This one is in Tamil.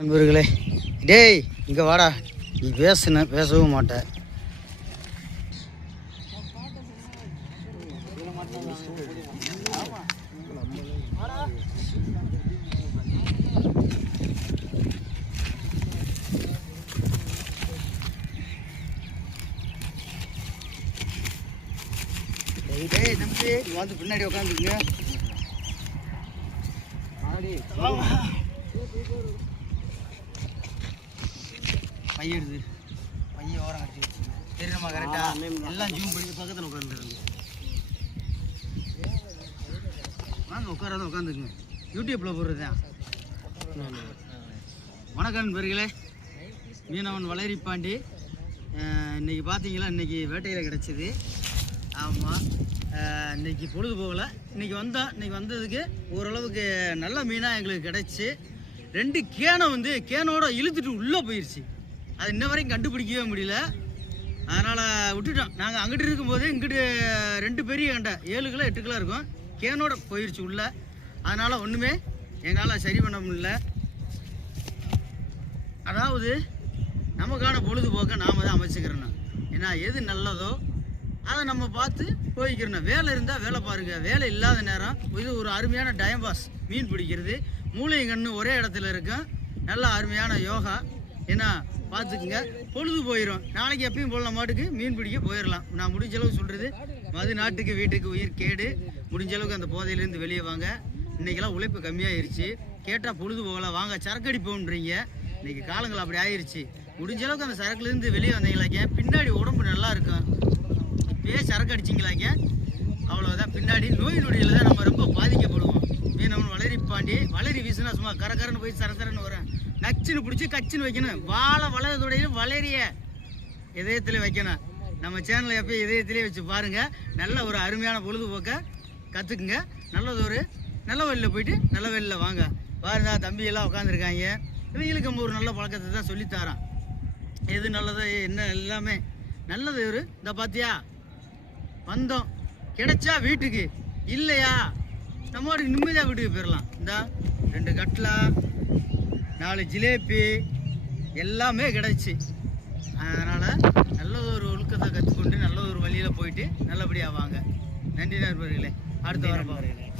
நண்பர்களே, டேய் இங்கே வாடா. நீ பேசவும் மாட்டேன். டேய் தம்பி, வந்து பின்னாடி உட்காந்துக்குங்க. பையடுது பையன் ஓரம் கட்டி வச்சு தெரியுமா? கரெக்டா எல்லாம் ஜூம் பண்ணி பக்கத்தில் உட்காந்துருங்க. வாங்க உட்காராத உட்காந்துக்குங்க. யூடியூப்பில் போடுறது தான். வணக்கம் நண்பர்களே, மீனவன் வளரிப்பாண்டி. இன்றைக்கி பார்த்தீங்களா, இன்றைக்கி வேட்டையில் கிடச்சிது. ஆமாம், இன்றைக்கி பொழுது போகலை. இன்றைக்கி வந்ததுக்கு ஓரளவுக்கு நல்ல மீனாக எங்களுக்கு கிடச்சி. 2 கேனை கேனோட இழுத்துட்டு உள்ளே போயிடுச்சு. அது இன்ன வரைக்கும் கண்டுபிடிக்கவே முடியல. அதனால் விட்டுட்டோம். நாங்கள் அங்கிட்டு இருக்கும்போது இங்கிட்டு 2 பெரிய கண்டை 7 கிலோ 8 கிலோ இருக்கும். கேனோட போயிடுச்சு உள்ளே. அதனால் ஒன்றுமே எங்களால் சரி பண்ண முடியல. அதாவது நமக்கான பொழுதுபோக்கை நாம் தான் அமைச்சுக்கிறோம். ஏன்னா எது நல்லதோ அதை நம்ம பார்த்து போய்க்கிறோம். வேலை இருந்தால் வேலை பாருங்கள். வேலை இல்லாத நேரம் இது ஒரு அருமையான டைம் பாஸ். மீன் பிடிக்கிறது மூளையும் கண்ணு ஒரே இடத்துல இருக்கும். நல்ல அருமையான யோகா. ஏன்னா பார்த்துக்குங்க, பொழுது போயிடும். நாளைக்கு எப்பயும் போல மாட்டுக்கு மீன் பிடிக்க போயிடலாம். நான் முடிஞ்ச அளவுக்கு சொல்கிறது, மது நாட்டுக்கு வீட்டுக்கு உயிர் கேடு. முடிஞ்ச அளவுக்கு அந்த போதையிலேருந்து வெளியே வாங்க. இன்றைக்கெல்லாம் உழைப்பு கம்மியாயிருச்சு. கேட்டால் பொழுது போகலாம், வாங்க சரக்கு அடிப்போன்றீங்க. இன்றைக்கி காலங்கள் அப்படி ஆயிடுச்சு. முடிஞ்ச அளவுக்கு அந்த சரக்குலேருந்து வெளியே வந்தீங்களாக்க பின்னாடி உடம்பு நல்லா இருக்கும். இப்பயே சரக்கு அடிச்சிங்களாக்க அவ்வளோதான். பின்னாடி நோய் நொடியில் தான் நம்ம ரொம்ப பாதிக்கப்படுவோம். மீனவன் வளரிப்பாண்டி. வளரி வீசுனா சும்மா கரன்னு போய் சரசரன்னு வரேன். நச்சுன்னு பிடிச்சி கச்சுன்னு வைக்கணும். வளரதுடையிலும் வளரிய இதயத்தில் வைக்கணும். நம்ம சேனலை எப்பயும் இதயத்திலே வச்சு பாருங்கள். நல்ல ஒரு அருமையான பொழுதுபோக்கை கற்றுக்குங்க. நல்ல வழியில் போயிட்டு நல்ல வழியில் வாங்க. பாருங்க, தம்பியெல்லாம் உட்காந்துருக்காங்க. இவங்களுக்கு நம்ம ஒரு நல்ல பழக்கத்தை தான் சொல்லித்தரோம். எது நல்லதோ என்ன எல்லாமே நல்லது. இந்த பார்த்தியா, வந்தோம் கிடைச்சா வீட்டுக்கு, இல்லையா நம்மோட நிம்மதியாக வீட்டுக்கு போயிடலாம். இந்த 2 கட்லா 4 ஜிலேபி எல்லாமே கிடைச்சி. அதனால் நல்ல ஒரு ஒழுக்கத்தை கற்றுக்கொண்டு நல்ல ஒரு வழியில் போயிட்டு நல்லபடியாக வாங்க. நன்றி நண்பர்களே. அடுத்த வாரம் பாருங்களேன்.